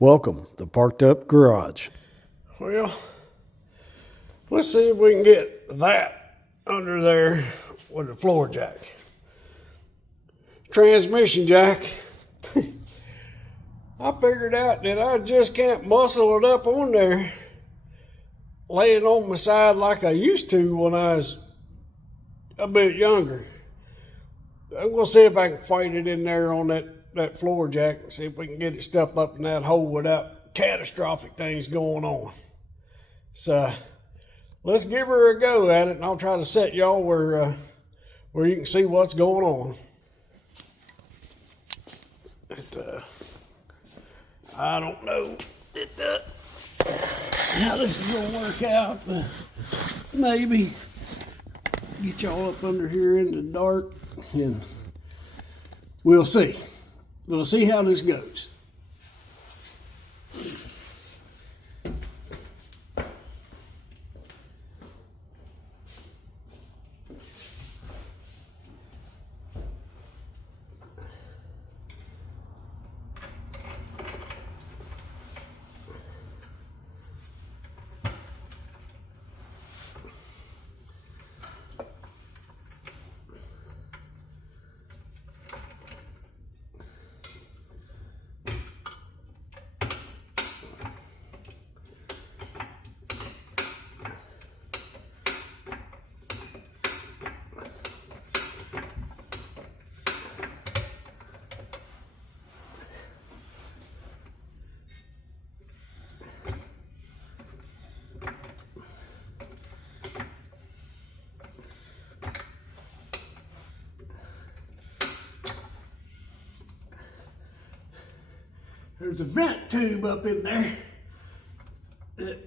Welcome to Parked Up Garage. Well, let's see if we can get that under there with the floor jack. Transmission jack. I figured out that I just can't muscle it up on there, laying on my side like I used to when I was a bit younger. I'm going to see if I can fight it in there on that floor jack and see if we can get it stuffed up in that hole without catastrophic things going on. So let's give her a go at it, and I'll try to set y'all where you can see what's going on. I don't know how this is going to work out, but maybe get y'all up under here in the dark, and we'll see. We'll see how this goes. There's a vent tube up in there that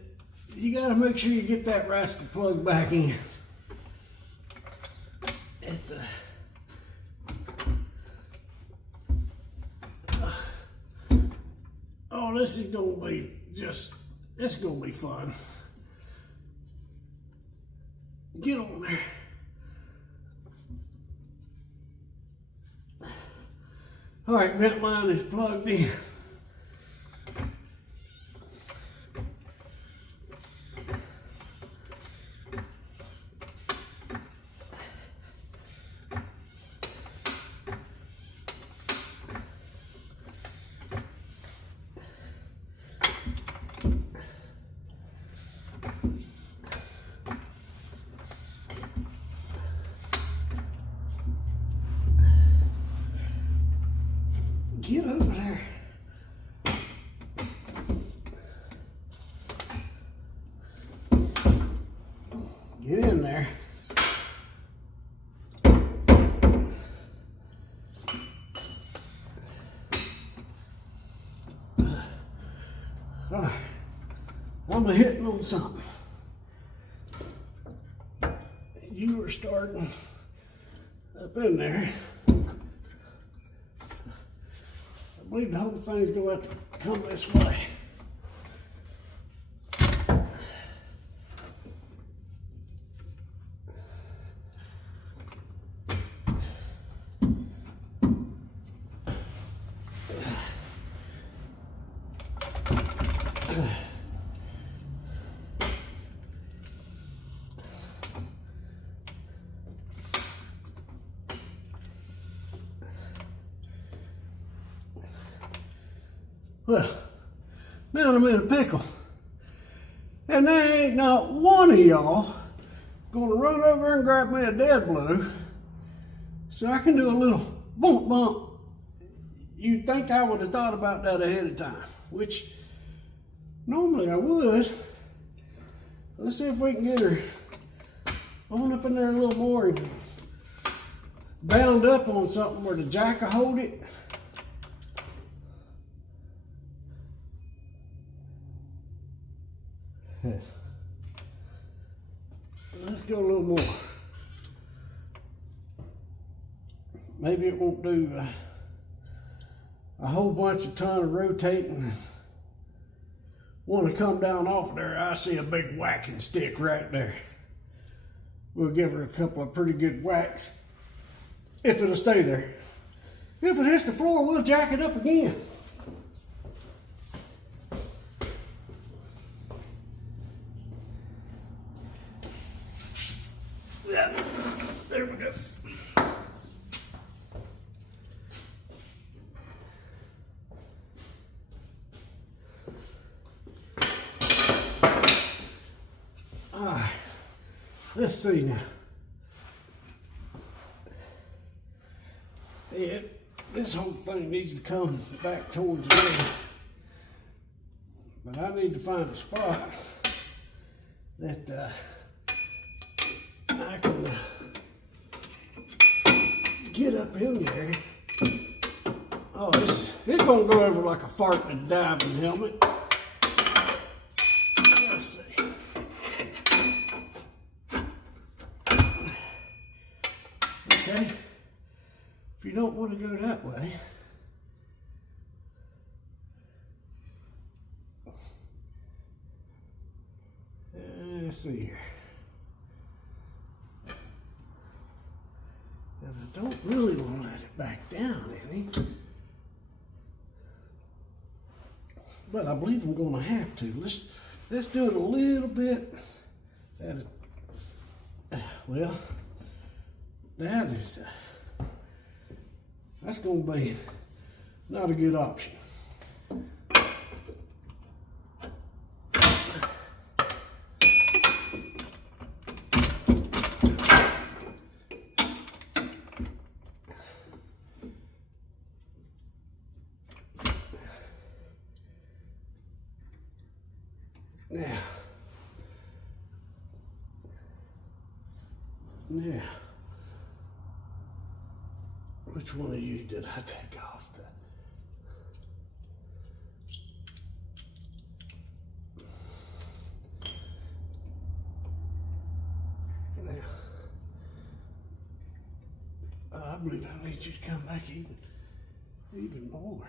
you got to make sure you get that rascal plugged back in. Oh, this is going to be it's going to be fun. Get on there. All right, vent line is plugged in. Get over there. Get in there. All right. I'm hitting on something. You are starting up in there. I believe the whole thing's going to have to come this way. Well, now I'm in a pickle. And there ain't not one of y'all gonna run over and grab me a dead blow so I can do a little bump bump. You'd think I would have thought about that ahead of time, which normally I would. Let's see if we can get her on up in there a little more and bound up on something where the jack will hold it. Let's go a little more. Maybe it won't do a whole bunch of ton of rotating. Want to come down off of there, I see a big whacking stick right there. We'll give her a couple of pretty good whacks if it'll stay there. If it hits the floor, we'll jack it up again. Yeah, there we go. All right, let's see now. Yeah, this whole thing needs to come back towards me, but I need to find a spot that I can get up in there. Oh, it's gonna go over like a fart in a diving helmet. Let's see. Okay. If you don't want to go that way, let's see here. And I don't really want to let it back down any, but I believe I'm going to have to. Let's do it a little bit. Well, that's going to be not a good option. Now, which one of you did I take off the? Now, I believe I need you to come back even more.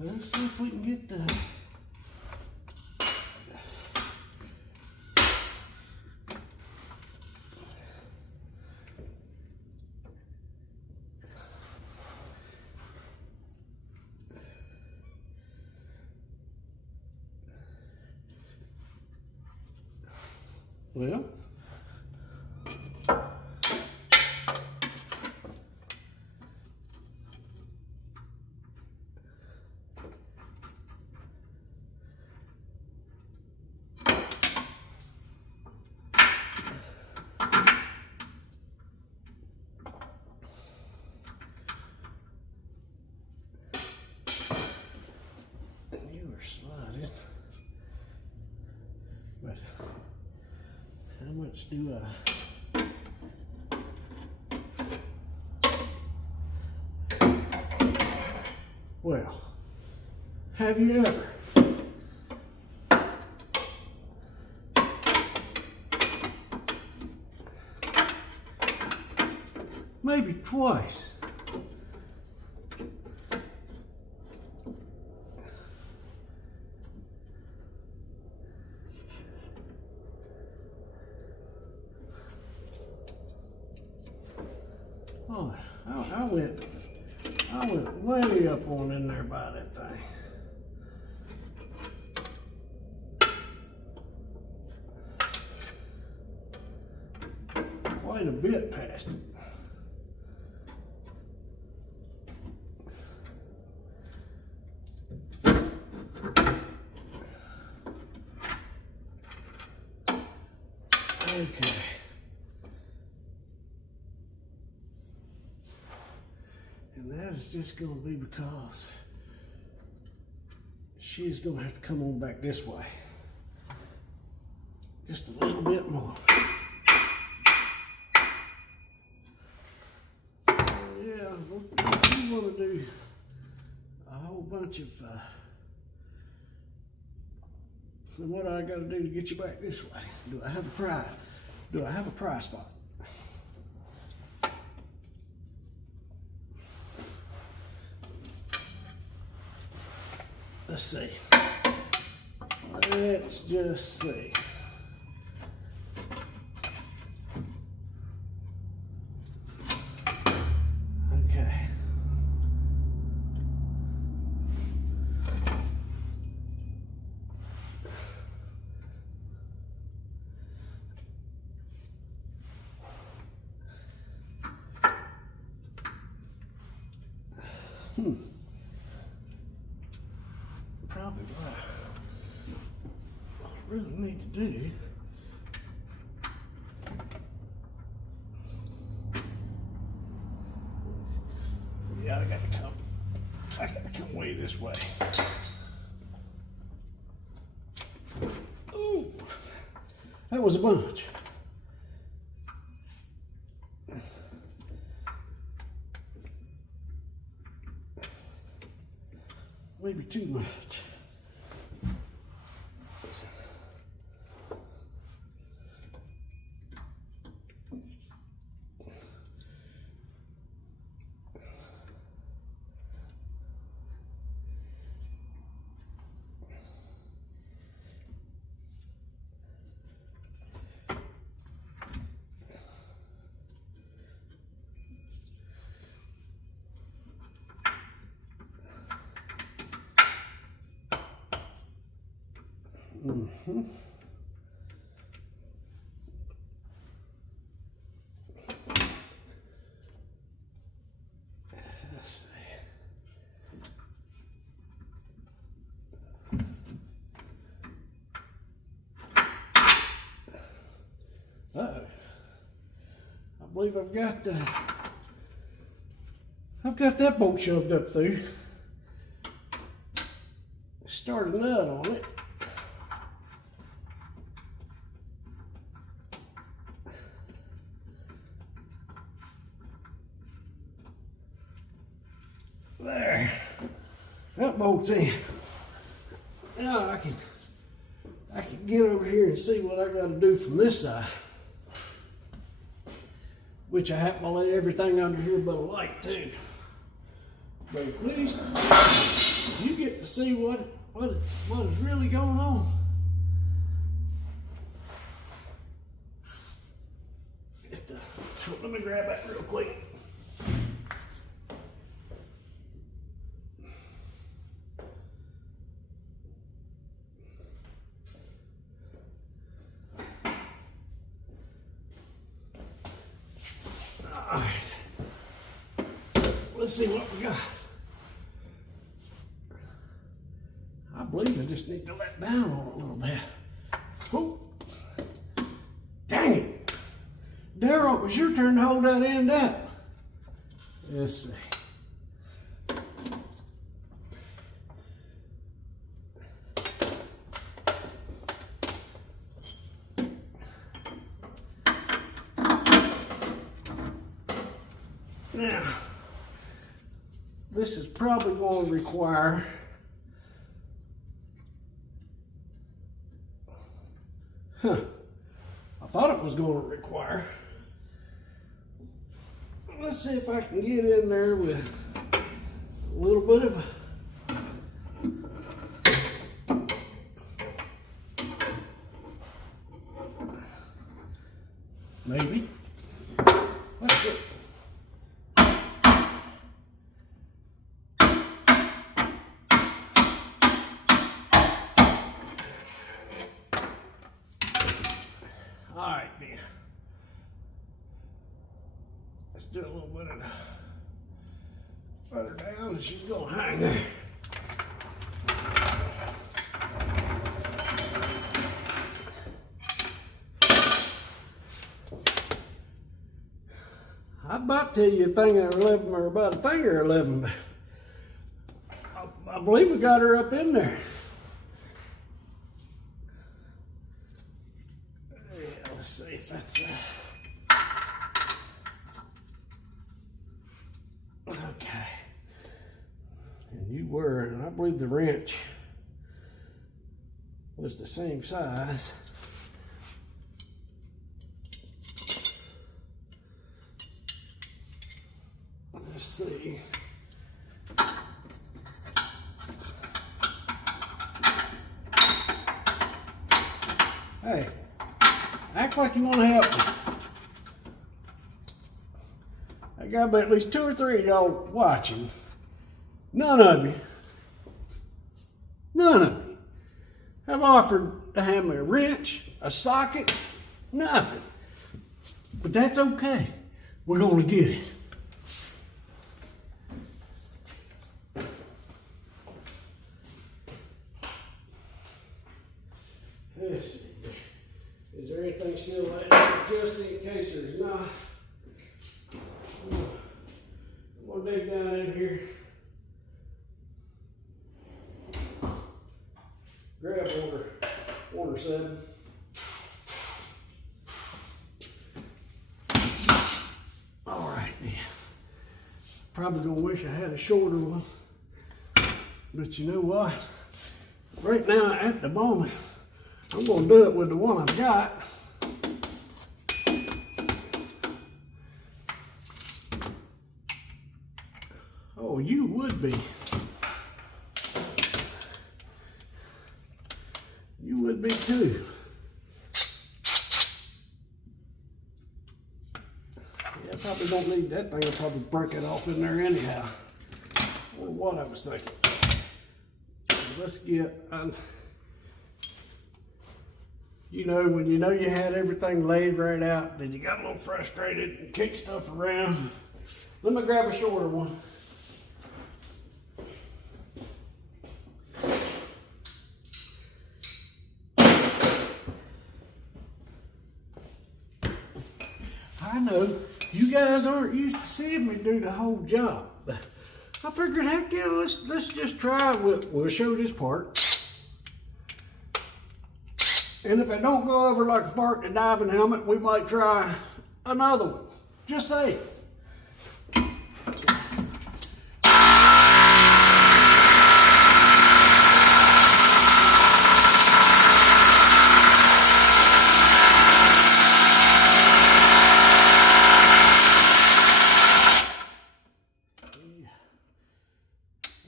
Let's see if we can get the. Well, you were sliding, but how much do I? Well, have you ever? Maybe twice. Oh, I went way up on in there by that thing. Quite a bit past it. Okay. And that is just going to be because she's going to have to come on back this way. Just a little bit more. Yeah, you want to do a whole bunch of, so what I got to do to get you back this way? Do I have a pry? Do I have a pry spot? Let's see. Let's just see. Okay. Probably what I really need to do. Yeah, I gotta come way this way. Ooh, that was a bunch. Maybe too much. Mm-hmm. Let's see. Uh-oh. I believe I've got that bolt shoved up through. Start a nut on it. There. That bolt's in. Now I can get over here and see what I gotta do from this side. Which I happen to lay everything under here but a light too. But at least you get to see what is really going on. Let me grab that real quick. All right. Let's see what we got. I believe I just need to let down on it a little bit. Oh, dang it. Daryl, it was your turn to hold that end up. Let's see. Now, this is probably going to require I thought it was going to require. Let's see if I can get in there with a little bit of maybe. Let's see. All right, then. Let's do a little bit of butter down, and she's gonna hang there. I'd about tell you a thing or 11 or about a thing or 11, but I believe we got her up in there. Yeah, let's see if that's okay. And you were, and I believe the wrench was the same size. Let's see. Hey, act like you want to help me. I got about at least 2 or 3 of y'all watching. None of you have offered to hand me a wrench, a socket, nothing. But that's okay. We're going to get it. Let's see. Is there anything still there? Just in case there's not. I'm gonna dig down in here. Grab one or seven. All right, then. Probably gonna wish I had a shorter one, but you know what? Right now, at the moment, I'm gonna do it with the one I've got. Oh, you would be. You would be too. Yeah, I probably don't need that thing. I'll probably break it off in there anyhow. I don't know what I was thinking. Let's get, you know, when you know you had everything laid right out, then you got a little frustrated and kick stuff around. Let me grab a shorter one. I know you guys aren't used to seeing me do the whole job. I figured, heck yeah, let's just try. We'll show this part. And if it don't go over like a fart in a diving helmet, we might try another one. Just say it.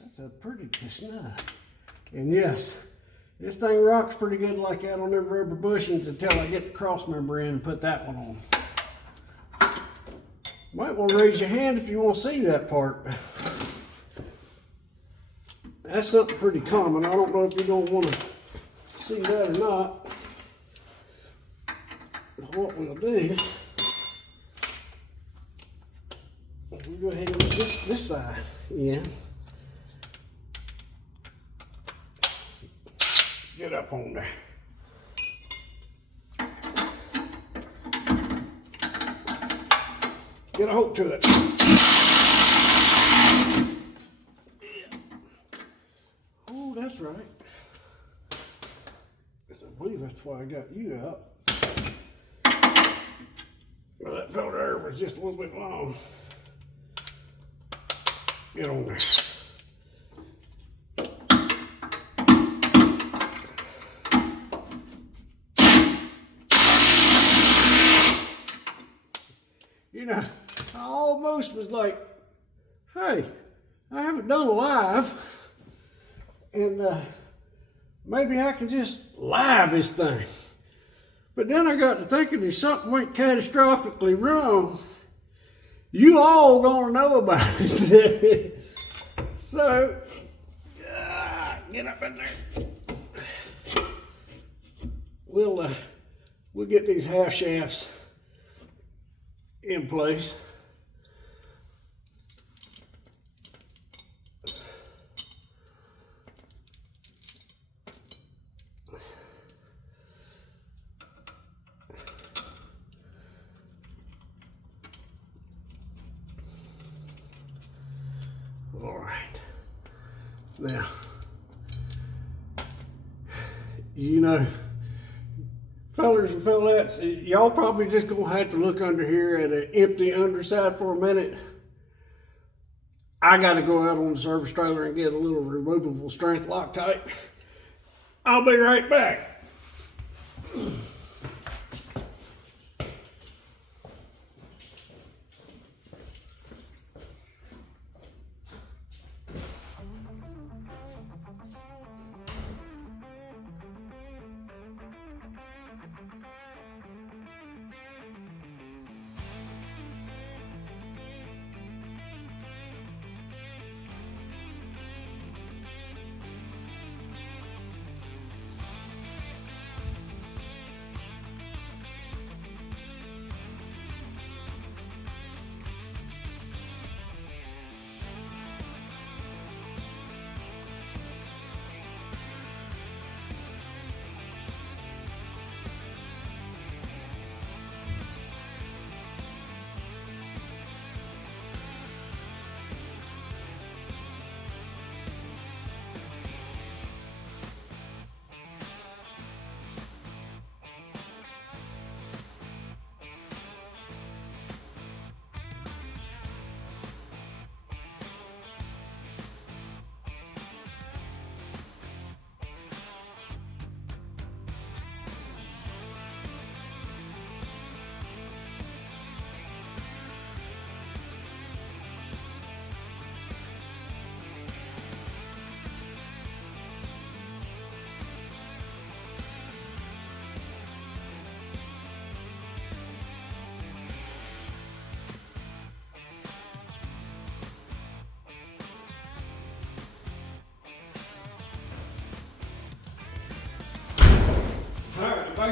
That's a pretty snug. And yes, this thing rocks pretty good like that on them rubber bushings until I get the cross member in and put that one on. Might want to raise your hand if you want to see that part. That's something pretty common. I don't know if you're going to want to see that or not. But what we'll do, we'll go ahead and put this side in. Get up on there. Get a hold to it. Yeah. Oh, that's right. I believe that's why I got you out. Well, that fella there was just a little bit long. Get on there. You know, I almost was like, hey, I haven't done a live, and maybe I can just live this thing. But then I got to thinking, if something went catastrophically wrong, you all gonna know about it. So, get up in there. We'll get these half shafts in place. All right. Now, you know, fellers and fellettes, y'all probably just gonna have to look under here at an empty underside for a minute. I gotta go out on the service trailer and get a little removable strength Loctite. I'll be right back.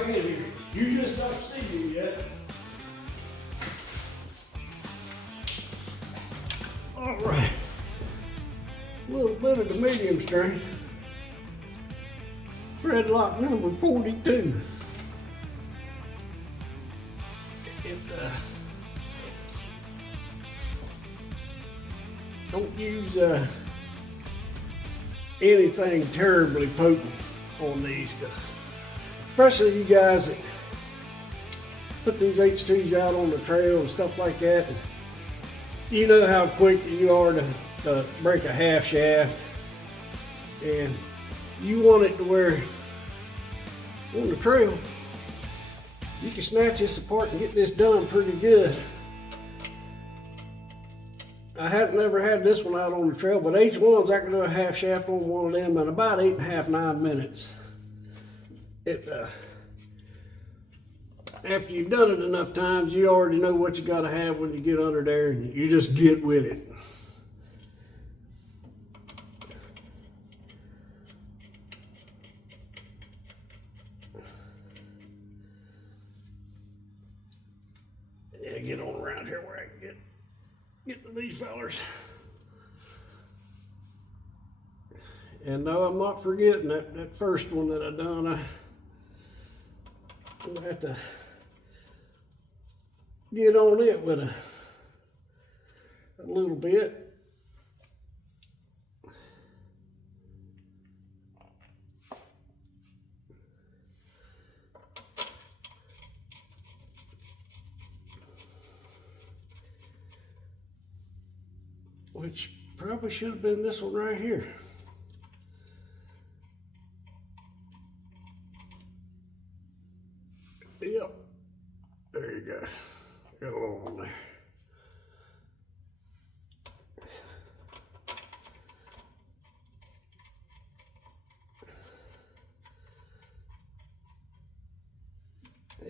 in here. You just don't see me yet. All right. A little bit of the medium strength. Thread lock number 42. Don't use anything terribly potent on these guys. Especially you guys that put these H2s out on the trail and stuff like that. You know how quick you are to break a half shaft, and you want it to where on the trail you can snatch this apart and get this done pretty good. I haven't never had this one out on the trail, but H1s I can do a half shaft on one of them in about 8.5, 9 minutes. After you've done it enough times, you already know what you got to have when you get under there, and you just get with it. Yeah, get on around here where I can get to these fellers. And no, I'm not forgetting that first one that I done. I'll have to get on it with a little bit. Which probably should have been this one right here. Yep, there you go. Got a little on there.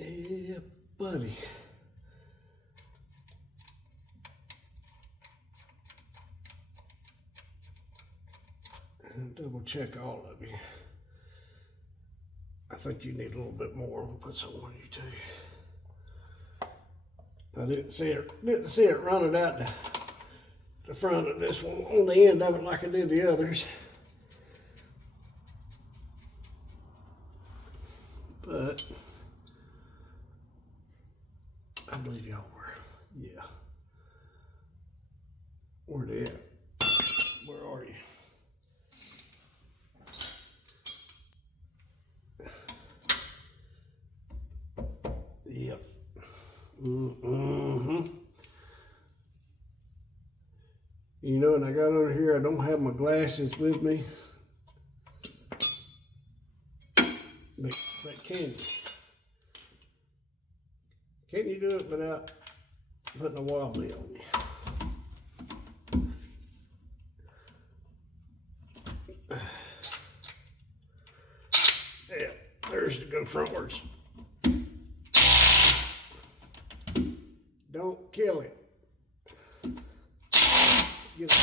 Yeah, buddy. And double check all of you. I think you need a little bit more. We'll put some on you too. I didn't see it running out the front of this one on the end of it like I did the others. But I believe y'all were. Yeah. Where they at? Where are you? Yep. Mm-hmm. You know, and I got under here, I don't have my glasses with me. But can you do it without putting a wobbly on you? Yeah, there's to go frontwards. Don't kill it. Get it.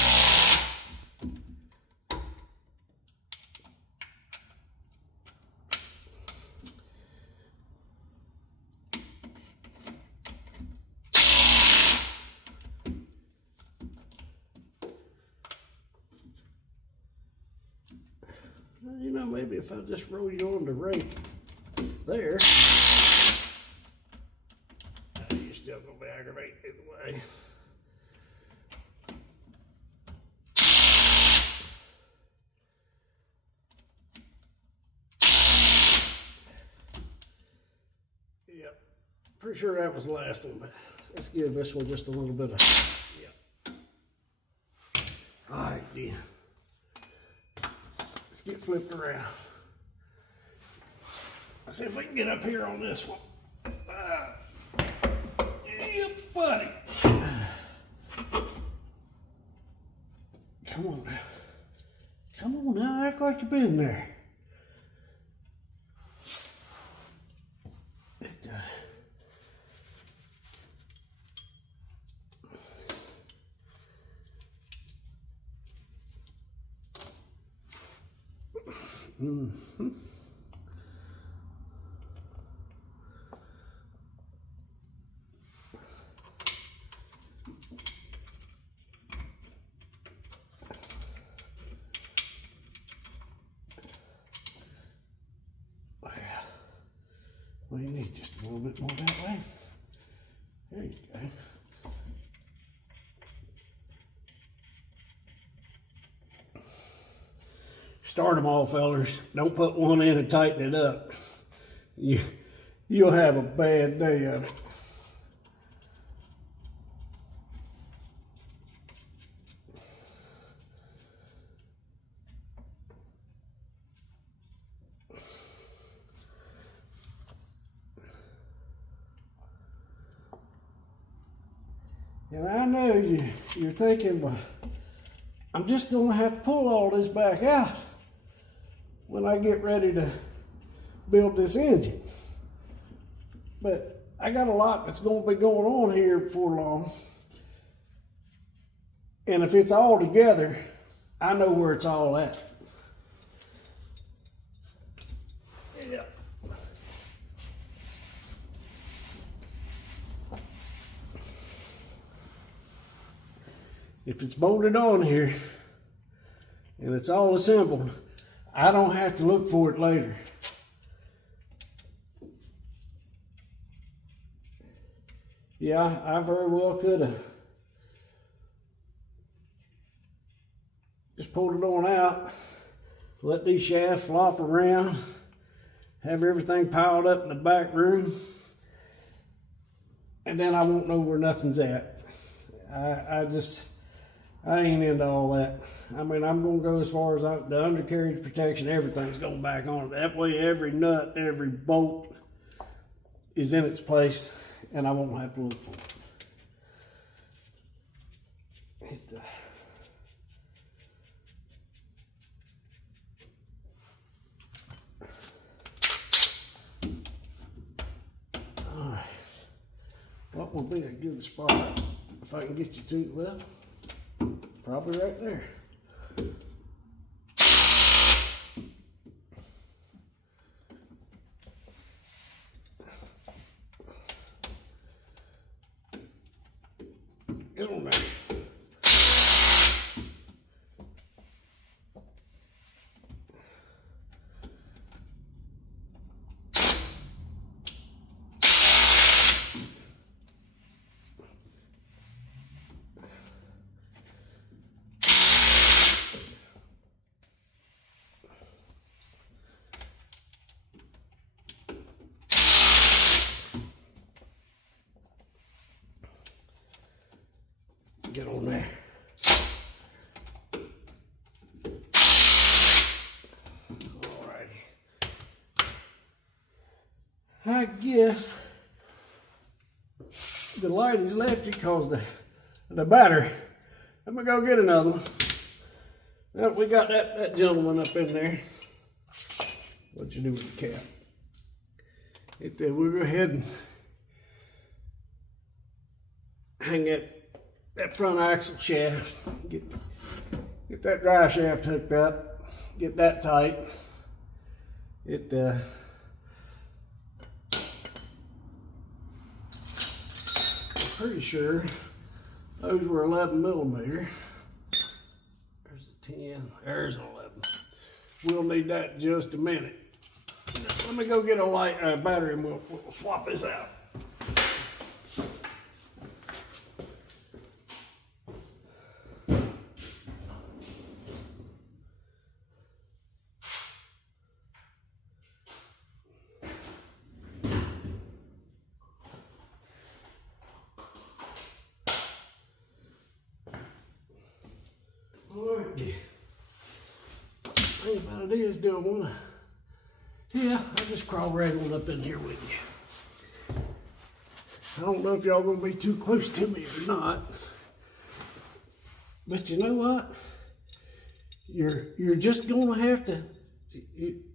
Well, you know, maybe if I just roll you on the rake there. You're still gonna be aggravated either way. Yep, pretty sure that was the last one, but let's give this one just a little bit of, yeah. All right, then. Let's get flipped around. Let's see if we can get up here on this one. Yeah, buddy. Come on now. Come on now, act like you've been there. Mm-hmm. Well, you need just a little bit more that way. There you go. Start them all, fellers. Don't put one in and tighten it up. You'll have a bad day of it. And I know you're thinking, well, I'm just going to have to pull all this back out when I get ready to build this engine. But I got a lot that's going to be going on here before long. And if it's all together, I know where it's all at. Yeah. If it's bolted on here and it's all assembled, I don't have to look for it later. Yeah, I very well could have just pulled it on out, let these shafts flop around, have everything piled up in the back room, and then I won't know where nothing's at. I ain't into all that. I mean, I'm going to go as far as the undercarriage protection, everything's going back on it. That way every nut, every bolt is in its place, and I won't have to look for it. All right. What will be a good spot if I can get you to, well, probably right there. Get on there. Get on there. Alrighty. I guess the light is left because the battery. I'm gonna go get another one. Well, we got that gentleman up in there. What you do with the cap? We'll go ahead and hang that front axle shaft, get that drive shaft hooked up, get that tight. I'm pretty sure those were 11 millimeter. There's a 10, there's an 11. We'll need that in just a minute. Let me go get a battery and we'll swap this out. Thing about it is, do I want to? Yeah, I just crawl wrangled up in here with you. I don't know if y'all gonna be too close to me or not, but you know what? You're just gonna have to.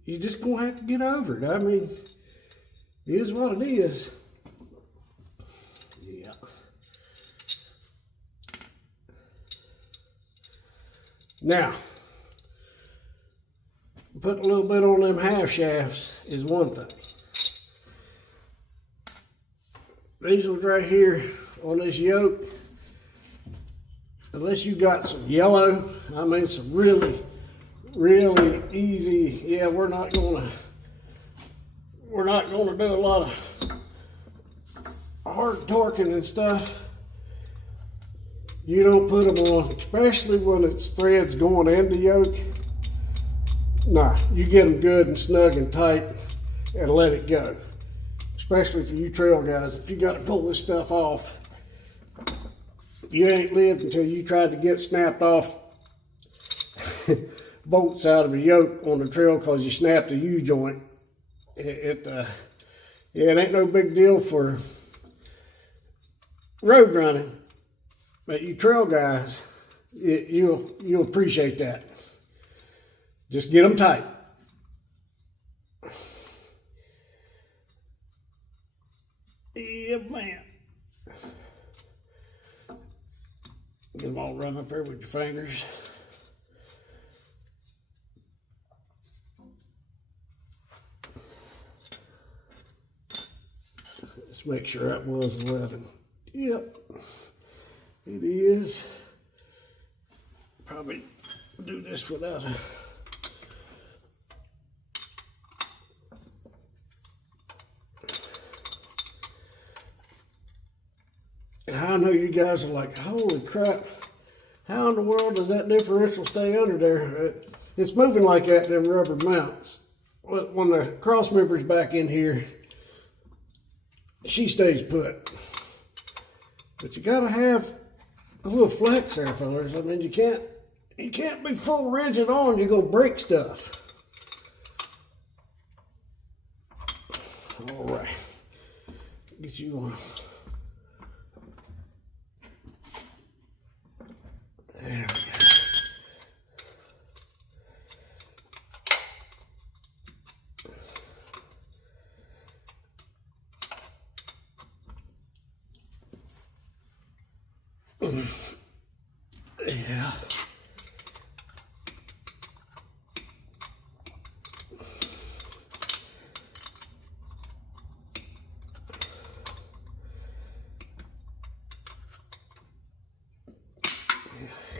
You're just gonna have to get over it. I mean, it is what it is. Yeah. Now, putting a little bit on them half shafts is one thing. These ones right here on this yoke, unless you got some yellow, I mean some really, really easy, yeah, we're not gonna we're not going to do a lot of hard torquing and stuff. You don't put them on, especially when it's threads going into yoke. Nah, you get them good and snug and tight and let it go. Especially for you trail guys, if you got to pull this stuff off, you ain't lived until you tried to get snapped off bolts out of a yoke on the trail because you snapped a U-joint. Yeah, it ain't no big deal for road running, but you trail guys, you'll appreciate that. Just get them tight. Yeah, man. Get them all run up there with your fingers. Let's make sure that was 11. Yep, it is. Probably do this without a... I know you guys are like, holy crap, how in the world does that differential stay under there? It's moving like that, them rubber mounts. When the cross member's back in here, she stays put. But you gotta have a little flex there, fellas. I mean, you can't be full rigid on, you're gonna break stuff. All right, get you on. There we go. Yeah.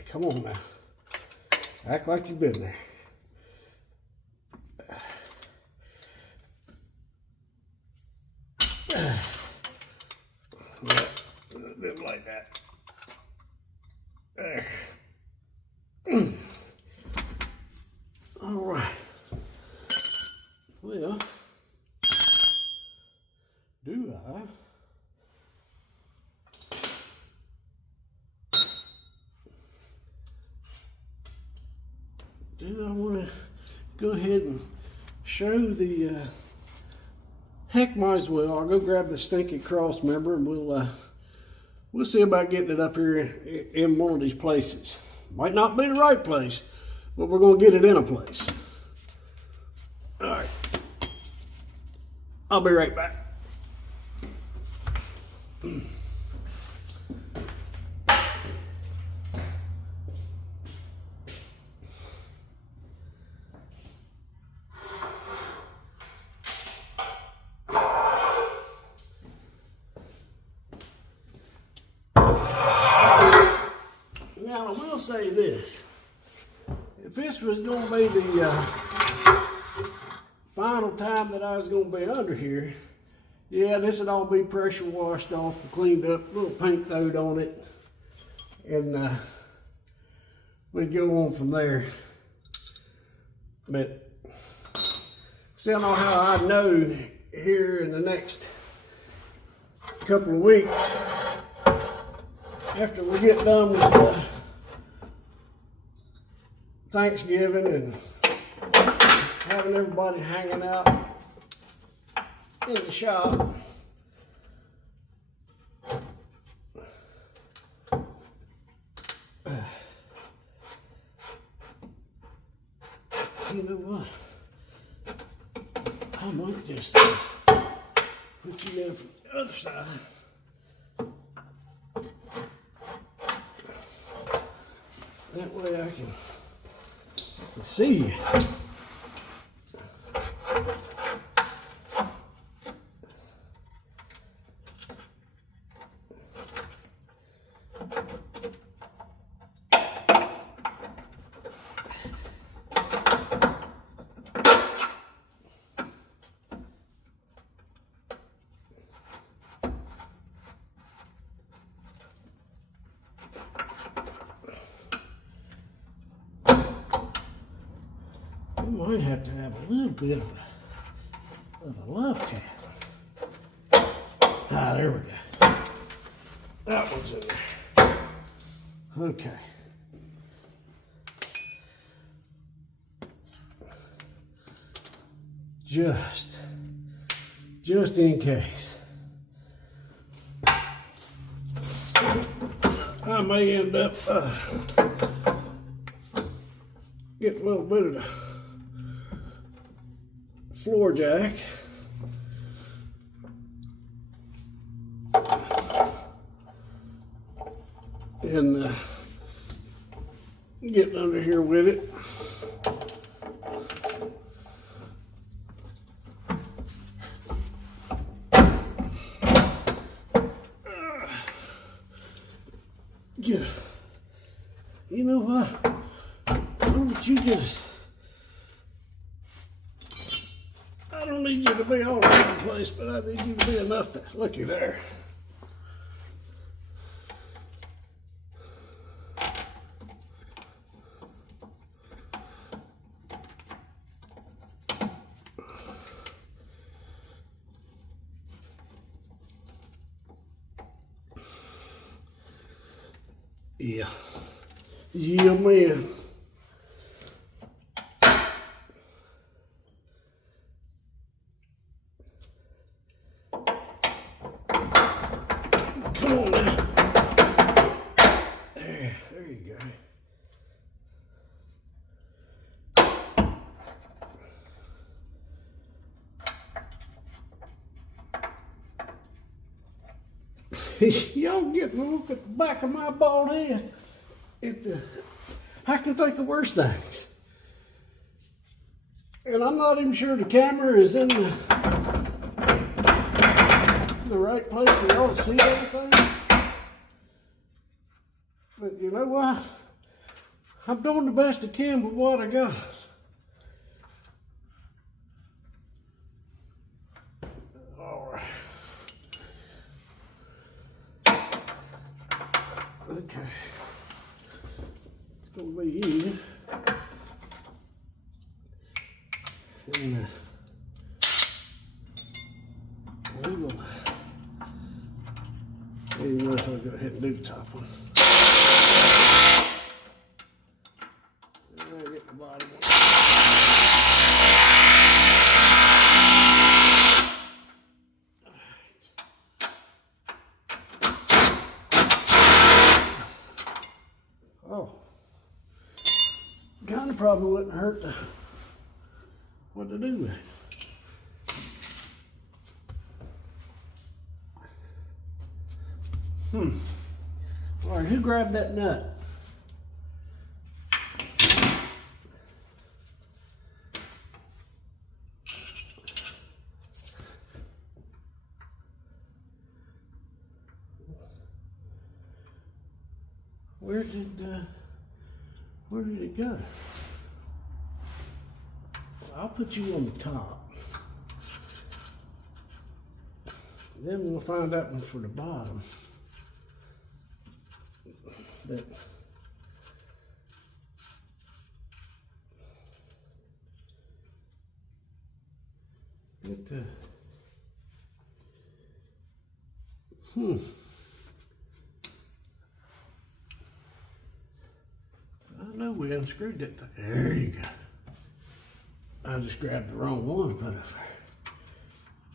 Come on now. Act like you've been there. Yeah, a bit like that. There. All right. Well, do I? Do I want to go ahead and show the, heck, might as well. I'll go grab the stinky cross member and we'll see about getting it up here in one of these places. Might not be the right place, but we're going to get it in a place. All right. I'll be right back. Now, I will say this. If this was going to be the final time that I was going to be under here, yeah, this would all be pressure washed off and cleaned up, a little paint throwed on it, and we'd go on from there. But see, I know how I know here in the next couple of weeks, after we get done with Thanksgiving and having everybody hanging out in the shop, you know what? I might just put you down from the other side. That way I can see you. We might have to have a little bit of a love tap. Ah, there we go. That one's in there. Okay. Just in case. I may end up getting a little bit of the floor jack. And getting under here with it. Yeah. You know what? I don't need you to be all over the place, but I need you to be enough to looky there. Yeah. Yeah, man. Come on now. There you go. Y'all getting a look at the back of my bald head. I can think of worse things. And I'm not even sure the camera is in the right place for y'all to see everything. But you know what? I'm doing the best I can with what I got. All right. Okay. It's gonna be easy. And we will. You might as well go ahead and do the top one. And I get the bottom one. Oh, kind of probably wouldn't hurt what to do with it. All right, who grabbed that nut? Where did it go? I'll put you on the top. Then we'll find that one for the bottom. But I know we unscrewed that thing. There you go. I just grabbed the wrong one to put up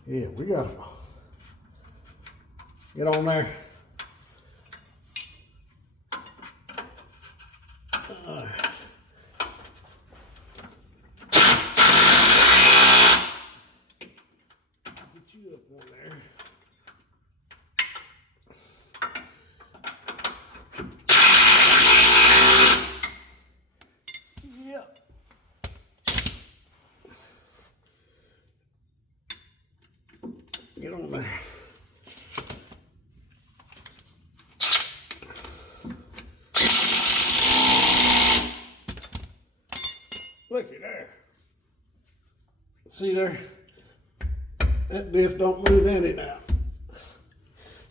there. Yeah, we got it all. Get on there. Get you up on there. Yep. Get on there. Looky there. See there? That diff don't move in and out.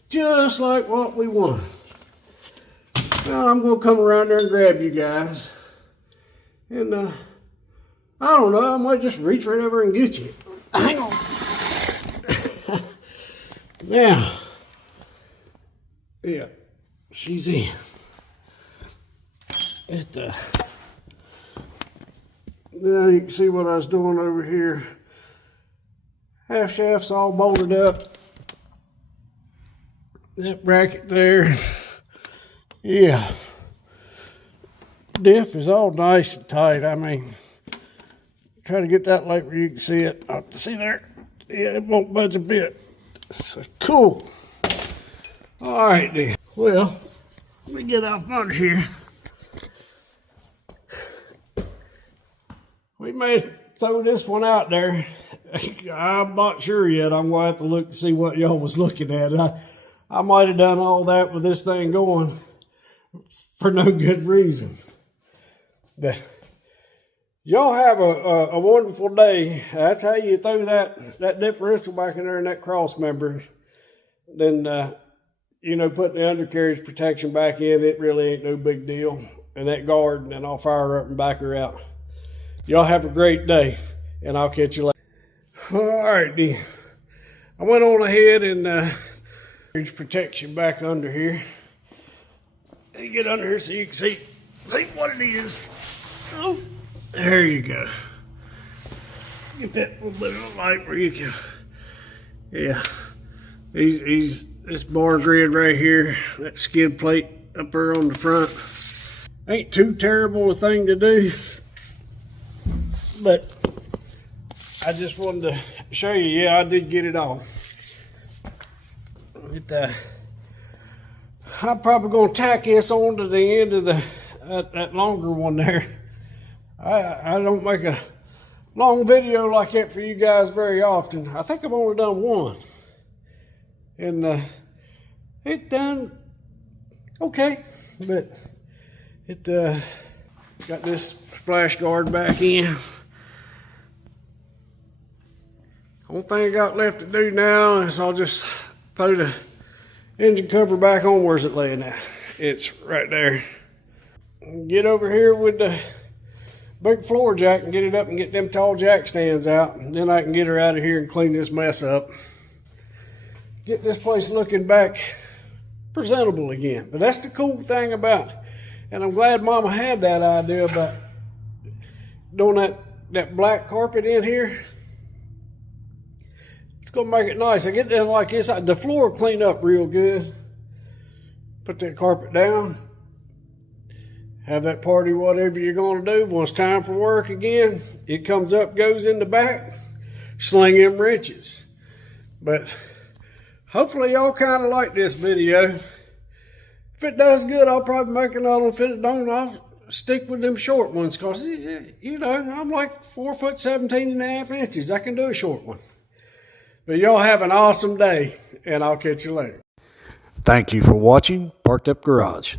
Just like what we want. Now I'm gonna come around there and grab you guys. And I don't know. I might just reach right over and get you. Hang on. Now, yeah, she's in. Now you can see what I was doing over here. Half shaft's all bolted up. That bracket there. Yeah. Diff is all nice and tight. I mean, try to get that light where you can see it. See there? Yeah, it won't budge a bit. So cool. All right then. Well, let me get out under here. We may throw this one out there. I'm not sure yet. I'm going to have to look to see what y'all was looking at. I might have done all that with this thing going for no good reason. But y'all have a wonderful day. That's how you throw that differential back in there and that cross member. Then, putting the undercarriage protection back in, it really ain't no big deal. And that guard, and then I'll fire her up and back her out. Y'all have a great day, and I'll catch you later. All right, then. I went on ahead and protection back under here. And get under here so you can see what it is. Oh, there you go. Get that little bit of light where you can. Yeah, this bar grid right here, that skid plate up there on the front. Ain't too terrible a thing to do, but I just wanted to show you. Yeah, I did get it off. I'm probably gonna tack this on to the end of that longer one there. I don't make a long video like that for you guys very often. I think I've only done one, and it done okay, but it got this splash guard back in. Only thing I got left to do now is I'll just throw the engine cover back on. Where's it laying at? It's right there. Get over here with the big floor jack and get it up and get them tall jack stands out, and then I can get her out of here and clean this mess up. Get this place looking back presentable again. But that's the cool thing about it. And I'm glad Mama had that idea about doing that black carpet in here. It's gonna make it nice. I get down like this, the floor will clean up real good. Put that carpet down. Have that party, whatever you're gonna do. When it's time for work again, it comes up, goes in the back, sling them wrenches. But hopefully y'all kind of like this video. If it does good, I'll probably make another one. If it don't, I'll stick with them short ones, because, I'm like 4'17.5" I can do a short one. But y'all have an awesome day, and I'll catch you later. Thank you for watching Parked Up Garage.